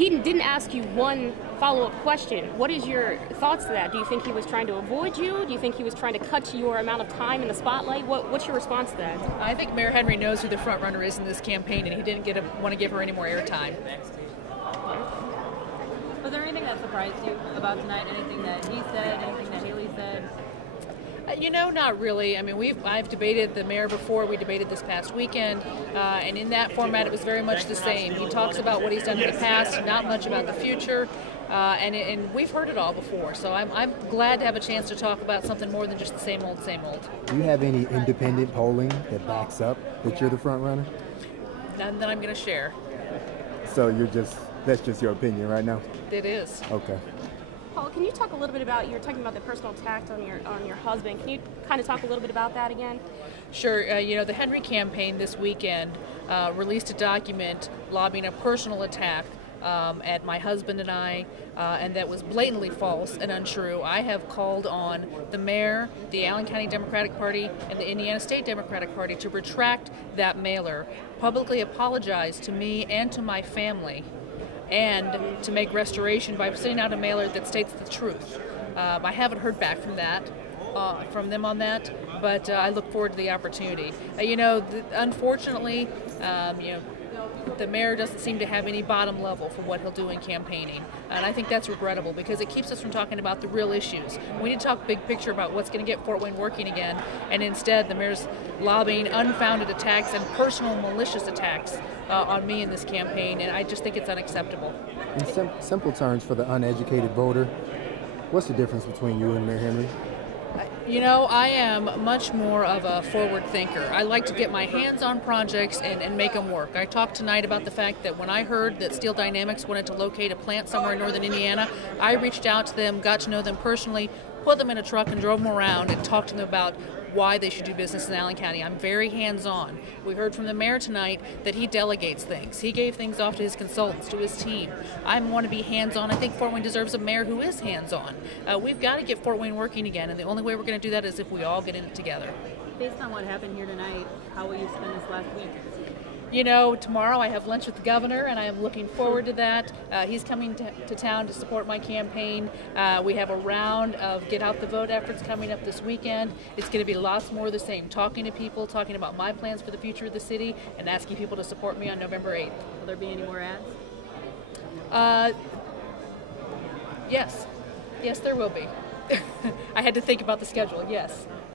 he didn't ask you one follow-up question. What is your thoughts to that? Do you think he was trying to avoid you? Do you think he was trying to cut your amount of time in the spotlight? What's your response to that? I think Mayor Henry knows who the front runner is in this campaign, and he didn't want to give her any more airtime. Was there anything that surprised you about tonight? Anything that he said? Anything that Haley said? Not really. I mean, I've debated the mayor before. We debated this past weekend, and in that format, it was very much the same. He talks about what he's done in the past, not much about the future, and we've heard it all before. So I'm glad to have a chance to talk about something more than just the same old, same old. Do you have any independent polling that backs up that you're the front runner? None that I'm going to share. So that's just your opinion right now? It is. Okay. Paul, can you talk a little bit about, you were talking about the personal attack on your husband. Can you kind of talk a little bit about that again? Sure. The Henry campaign this weekend released a document lobbying a personal attack at my husband and I, and that was blatantly false and untrue. I have called on the mayor, the Allen County Democratic Party, and the Indiana State Democratic Party to retract that mailer, publicly apologize to me and to my family, and to make restoration by sending out a mailer that states the truth. I haven't heard back from them on that, but I look forward to the opportunity. Unfortunately, the mayor doesn't seem to have any bottom level for what he'll do in campaigning, and I think that's regrettable because it keeps us from talking about the real issues. We need to talk big picture about what's going to get Fort Wayne working again, and instead the mayor's lobbying unfounded attacks and personal malicious attacks on me in this campaign, and I just think it's unacceptable. In simple terms, for the uneducated voter, what's the difference between you and Mayor Henry? I am much more of a forward thinker. I like to get my hands on projects and make them work. I talked tonight about the fact that when I heard that Steel Dynamics wanted to locate a plant somewhere in northern Indiana, I reached out to them, got to know them personally, put them in a truck and drove them around and talked to them about why they should do business in Allen County. I'm very hands-on. We heard from the mayor tonight that he delegates things. He gave things off to his consultants, to his team. I want to be hands-on. I think Fort Wayne deserves a mayor who is hands-on. We've got to get Fort Wayne working again, and the only way we're going to do that is if we all get in it together. Based on what happened here tonight, how will you spend this last week? Tomorrow I have lunch with the governor, and I am looking forward to that. He's coming to town to support my campaign. We have a round of Get Out the Vote efforts coming up this weekend. It's going to be lots more of the same, talking to people, talking about my plans for the future of the city, and asking people to support me on November 8th. Will there be any more ads? Yes. Yes, there will be. I had to think about the schedule, yes.